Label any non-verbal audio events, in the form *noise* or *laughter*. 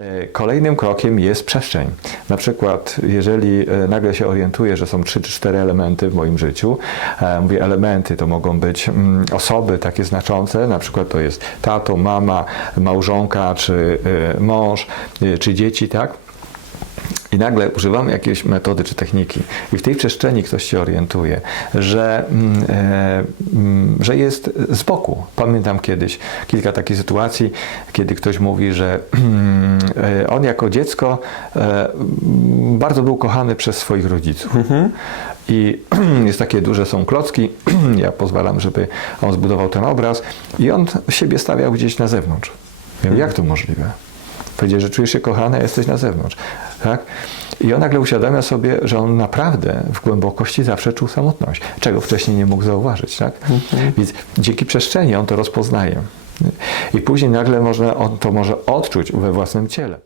E, Kolejnym krokiem jest przestrzeń. Na przykład, jeżeli e, nagle się orientuję, że są trzy czy cztery elementy w moim życiu, mówię elementy, to mogą być mm, osoby takie znaczące, na przykład to jest tato, mama, małżonka, czy e, mąż, czy dzieci, tak? I nagle używamy jakiejś metody czy techniki, i w tej przestrzeni ktoś się orientuje, że, mm, mm, że jest z boku. Pamiętam kiedyś kilka takich sytuacji, kiedy ktoś mówi, że *clears throat* on jako dziecko e, bardzo był kochany przez swoich rodziców. I *clears throat* jest takie duże są klocki, *clears throat* ja pozwalam, żeby on zbudował ten obraz, i on siebie stawiał gdzieś na zewnątrz. Mówię, Jak to możliwe? Powiedział, że czujesz się kochany, a jesteś na zewnątrz. Tak? I on nagle uświadamia sobie, że on naprawdę w głębokości zawsze czuł samotność, czego wcześniej nie mógł zauważyć. Tak? Więc dzięki przestrzeni on to rozpoznaje. I później nagle można, on to może odczuć we własnym ciele.